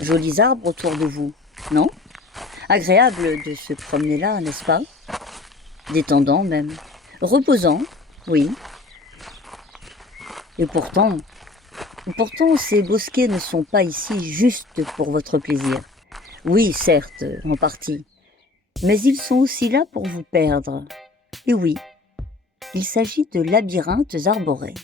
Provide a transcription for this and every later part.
Jolis arbres autour de vous, non? Agréable de se promener là, n'est-ce pas? Détendant même. Reposant, oui. Et pourtant, ces bosquets ne sont pas ici juste pour votre plaisir. Oui, certes, en partie. Mais ils sont aussi là pour vous perdre. Et oui, il s'agit de labyrinthes arborés.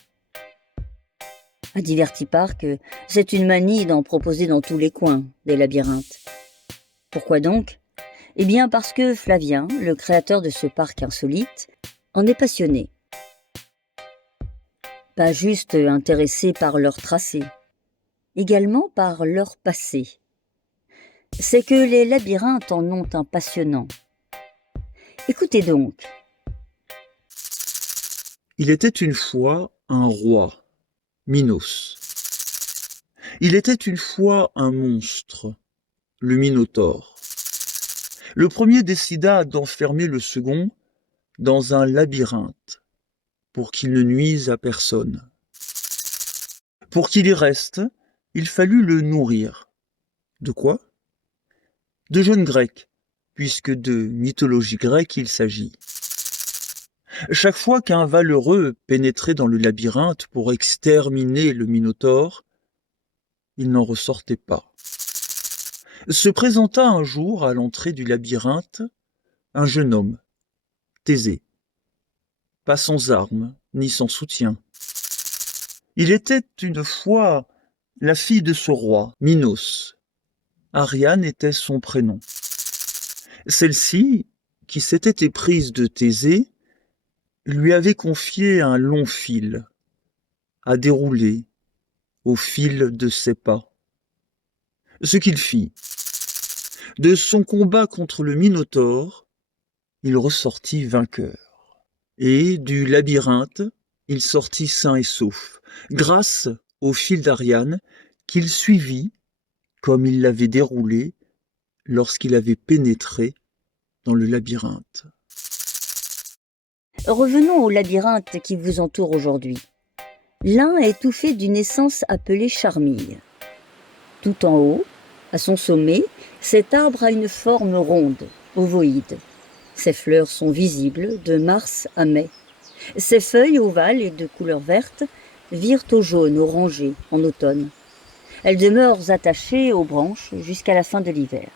À Diverty Park, c'est une manie d'en proposer dans tous les coins, des labyrinthes. Pourquoi donc? Eh bien parce que Flavien, le créateur de ce parc insolite, en est passionné. Pas juste intéressé par leur tracé, également par leur passé. C'est que les labyrinthes en ont un passionnant. Écoutez donc. Il était une fois un roi, Minos. Il était une fois un monstre, le Minotaure. Le premier décida d'enfermer le second dans un labyrinthe pour qu'il ne nuise à personne. Pour qu'il y reste, il fallut le nourrir. De quoi? De jeunes Grecs, puisque de mythologie grecque il s'agit. Chaque fois qu'un valeureux pénétrait dans le labyrinthe pour exterminer le Minotaure, il n'en ressortait pas. Se présenta un jour à l'entrée du labyrinthe un jeune homme, Thésée, pas sans armes ni sans soutien. Il était une fois la fille de ce roi, Minos. Ariane était son prénom. Celle-ci, qui s'était éprise de Thésée, lui avait confié un long fil à dérouler au fil de ses pas. Ce qu'il fit. De son combat contre le Minotaure, il ressortit vainqueur. Et du labyrinthe, il sortit sain et sauf, grâce au fil d'Ariane qu'il suivit comme il l'avait déroulé lorsqu'il avait pénétré dans le labyrinthe. Revenons au labyrinthe qui vous entoure aujourd'hui. L'un est tout fait d'une essence appelée charmille. Tout en haut, à son sommet, cet arbre a une forme ronde, ovoïde. Ses fleurs sont visibles de mars à mai. Ses feuilles ovales et de couleur verte virent au jaune orangé en automne. Elles demeurent attachées aux branches jusqu'à la fin de l'hiver.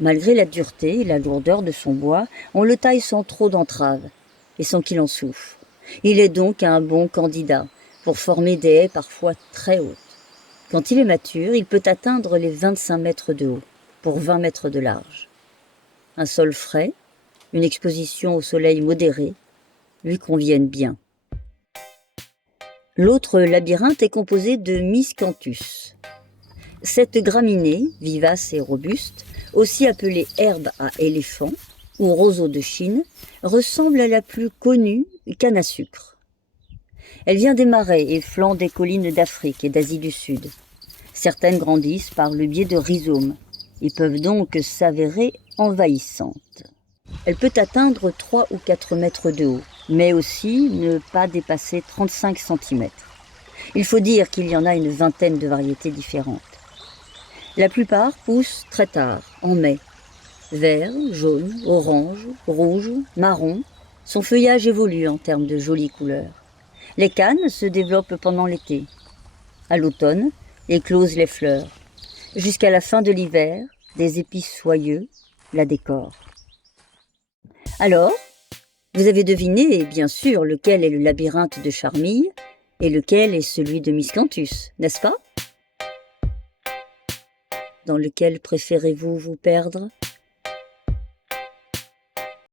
Malgré la dureté et la lourdeur de son bois, on le taille sans trop d'entrave et sans qu'il en souffre. Il est donc un bon candidat pour former des haies parfois très hautes. Quand il est mature, il peut atteindre les 25 mètres de haut pour 20 mètres de large. Un sol frais, une exposition au soleil modérée lui conviennent bien. L'autre labyrinthe est composé de Miscanthus. Cette graminée, vivace et robuste, aussi appelée herbe à éléphant ou roseau de Chine, ressemble à la plus connue canne à sucre. Elle vient des marais et flancs des collines d'Afrique et d'Asie du Sud. Certaines grandissent par le biais de rhizomes et peuvent donc s'avérer envahissantes. Elle peut atteindre 3 ou 4 mètres de haut, mais aussi ne pas dépasser 35 cm. Il faut dire qu'il y en a une vingtaine de variétés différentes. La plupart poussent très tard, en mai. Vert, jaune, orange, rouge, marron, son feuillage évolue en termes de jolies couleurs. Les cannes se développent pendant l'été. À l'automne, éclosent les fleurs. Jusqu'à la fin de l'hiver, des épis soyeux la décorent. Alors, vous avez deviné, bien sûr, lequel est le labyrinthe de Charmille et lequel est celui de Miscanthus, n'est-ce pas? Dans lequel préférez-vous vous perdre ?